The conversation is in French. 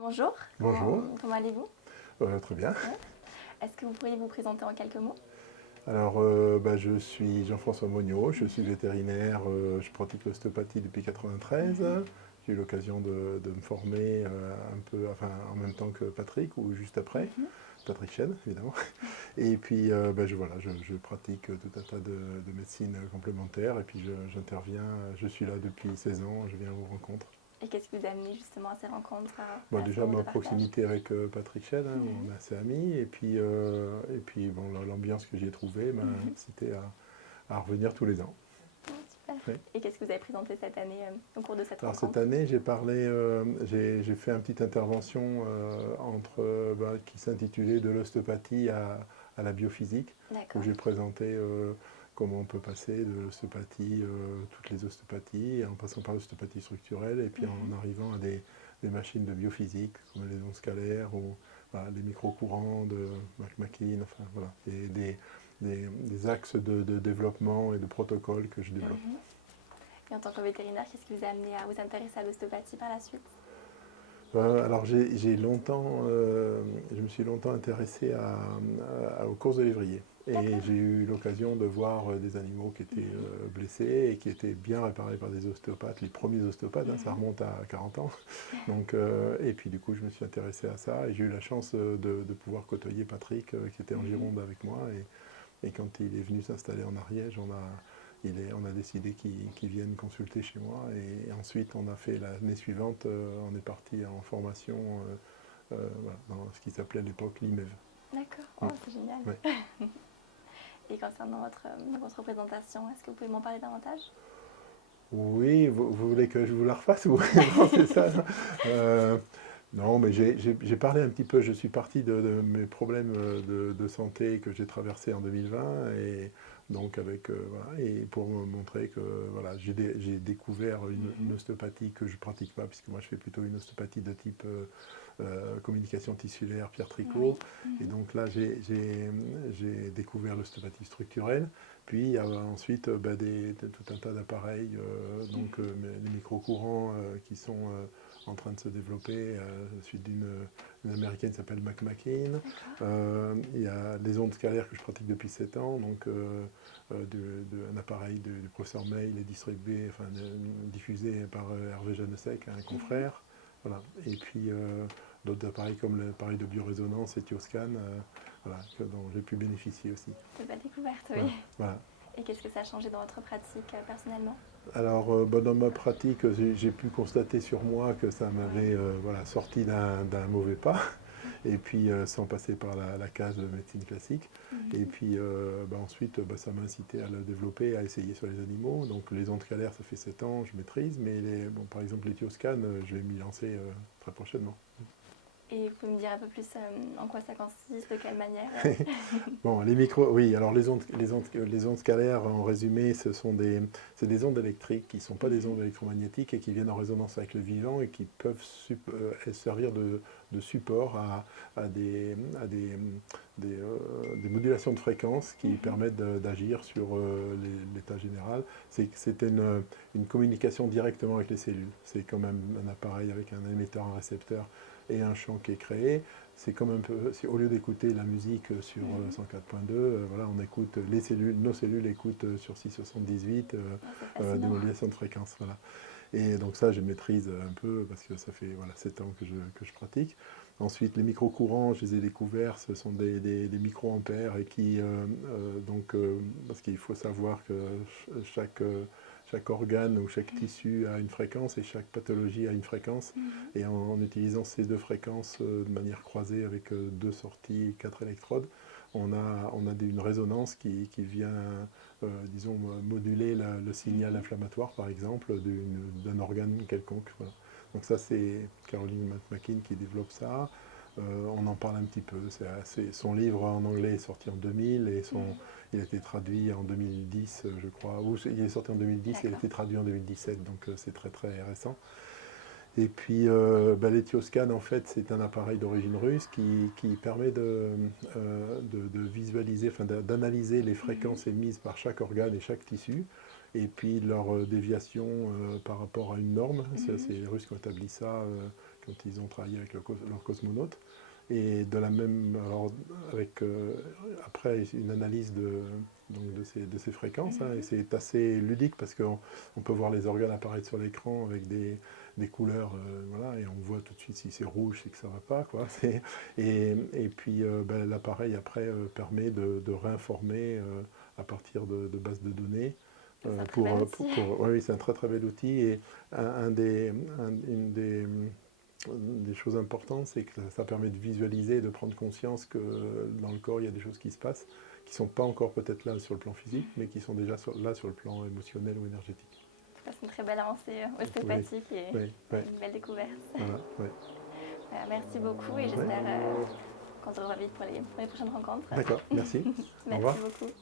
Bonjour, Bonjour, comment allez-vous? très bien. Ouais. Est-ce que vous pourriez vous présenter en quelques mots? Alors, je suis Jean-François Monniot, je suis vétérinaire, je pratique l'ostéopathie depuis 93. Mhm. J'ai eu l'occasion de me former un peu, enfin, en même temps que Patrick, ou juste après, Mhm. Patrick Chen, évidemment. Et puis, voilà, je pratique tout un tas de médecine complémentaire, et puis j'interviens, je suis là depuis 16 ans, je viens aux rencontres. Et qu'est-ce qui vous a amené justement à ces rencontres, Bon, à ces déjà, moments ma de partage? proximité avec Patrick Chen, hein, Mhm. on est assez amis, et puis bon, l'ambiance que j'y ai trouvée m'a Mhm. incité à revenir tous les ans. Super. Oui. Et qu'est-ce que vous avez présenté cette année au cours de cette Alors cette rencontre? année, j'ai parlé, j'ai fait une petite intervention qui s'intitulait De l'ostéopathie à la biophysique, où D'accord. j'ai présenté comment on peut passer de l'ostéopathie, toutes les ostéopathies, en passant par l'ostéopathie structurelle, et puis Mhm. en arrivant à des machines de biophysique, comme les ondes scalaires ou voilà, les micro-courants de McMakin, enfin voilà, et des axes de développement et de protocoles que je développe. Mhm. Et en tant que vétérinaire, qu'est-ce qui vous a amené à vous intéresser à l'ostéopathie par la suite? Alors je me suis longtemps intéressé aux courses de lévrier. Et D'accord. j'ai eu l'occasion de voir des animaux qui étaient Mhm. blessés et qui étaient bien réparés par des ostéopathes, les premiers ostéopathes, hein, ça Mhm. remonte à 40 ans. Donc, et puis du coup, je me suis intéressé à ça et j'ai eu la chance de pouvoir côtoyer Patrick qui était en Mhm. Gironde avec moi. Et quand il est venu s'installer en Ariège, on a décidé qu'il vienne consulter chez moi. Et ensuite, on a fait l'année suivante, on est parti en formation voilà, dans ce qui s'appelait à l'époque l'IMEV. D'accord. Mm. Oh, c'est génial. Ouais. Et concernant votre présentation, est-ce que vous pouvez m'en parler davantage? Oui, vous voulez que je vous la refasse ou non, c'est ça, non. Euh, non, mais j'ai parlé un petit peu, je suis parti de mes problèmes de santé que j'ai traversés en 2020 et donc voilà, et pour me montrer que voilà, j'ai découvert une Mhm. ostéopathie que je pratique pas puisque moi je fais plutôt une ostéopathie de type communication tissulaire, Pierre Oui. Tricot et Mhm. donc là j'ai découvert l'ostéopathie structurelle puis il y a ensuite tout un tas d'appareils, les micro-courants qui sont en train de se développer, suite d'une américaine qui s'appelle McMakin. D'accord. Il y a les ondes scalaires que je pratique depuis 7 ans, donc un appareil du professeur May, est distribué, enfin diffusé par Hervé Janesec, un Mhm. confrère. Voilà. Et puis d'autres appareils comme l'appareil de biorésonance et Thioscan, voilà, dont j'ai pu bénéficier aussi. De belle découverte, oui. Voilà. Voilà. Et qu'est-ce que ça a changé dans votre pratique personnellement? Alors, dans ma pratique, j'ai pu constater sur moi que ça Oui. m'avait voilà, sorti d'un mauvais pas, et puis sans passer par la case de médecine classique. Et Mhm. puis ensuite, ça m'a incité à le développer, à essayer sur les animaux. Donc les ondes scalaires, ça fait 7 ans, je maîtrise, mais par exemple les thioscan, je vais m'y lancer très prochainement. Et vous pouvez me dire un peu plus en quoi ça consiste, de quelle manière? Bon, les micros, oui, alors les ondes scalaires, en résumé, c'est des ondes électriques qui ne sont pas des Mhm. ondes électromagnétiques et qui viennent en résonance avec le vivant et qui peuvent servir de support à des modulations de fréquences qui Mhm. permettent d'agir sur l'état général. C'est une communication directement avec les cellules. C'est quand même un appareil avec un émetteur, un récepteur et un champ qui est créé. C'est comme un peu, au lieu d'écouter la musique sur Mhm. 104.2, voilà, on écoute nos cellules écoutent sur 678 Ah, c'est des fascinant. modulations de fréquence. Voilà. Et donc ça, je maîtrise un peu parce que ça fait voilà, 7 ans que je pratique. Ensuite, les micro-courants, je les ai découverts, ce sont des micro-ampères et parce qu'il faut savoir que chaque, chaque organe ou chaque tissu a une fréquence et chaque pathologie a une fréquence. Mhm. Et en utilisant ces deux fréquences de manière croisée avec deux sorties et quatre électrodes, une résonance qui vient, disons, moduler le signal Mhm. inflammatoire, par exemple, d'un organe quelconque. Voilà. Donc ça, c'est Caroline McMakin qui développe ça. On en parle un petit peu. Son livre en anglais est sorti en 2000 et Mhm. il a été traduit en 2010, je crois. Ou il est sorti en 2010 et il a D'accord. été traduit en 2017, donc c'est très très récent. Et puis l'Etioscan, en fait, c'est un appareil d'origine russe qui permet de visualiser, enfin d'analyser les Mhm. fréquences émises par chaque organe et chaque tissu, et puis leur déviation par rapport à une norme. C'est Mhm. les Russes qui ont établi ça quand ils ont travaillé avec leurs cosmonautes. Et de la même, alors avec après une analyse donc de ces fréquences, hein, et c'est assez ludique parce qu'on peut voir les organes apparaître sur l'écran avec des couleurs, voilà, et on voit tout de suite si c'est rouge, c'est que ça ne va pas, quoi. Et puis l'appareil après permet de réinformer à partir de bases de données. C'est un très bel outil. Oui, c'est un très très bel outil et une des choses importantes, c'est que ça permet de visualiser et de prendre conscience que dans le corps, il y a des choses qui se passent, qui ne sont pas encore peut-être là sur le plan physique, mais qui sont déjà là sur le plan émotionnel ou énergétique. C'est une très belle avancée Oui, ostéopathique et oui, oui. une belle découverte. Voilà, oui. Merci beaucoup et Oui. j'espère qu'on se revoit vite pour les prochaines rencontres. D'accord, merci. Au Merci revoir. beaucoup.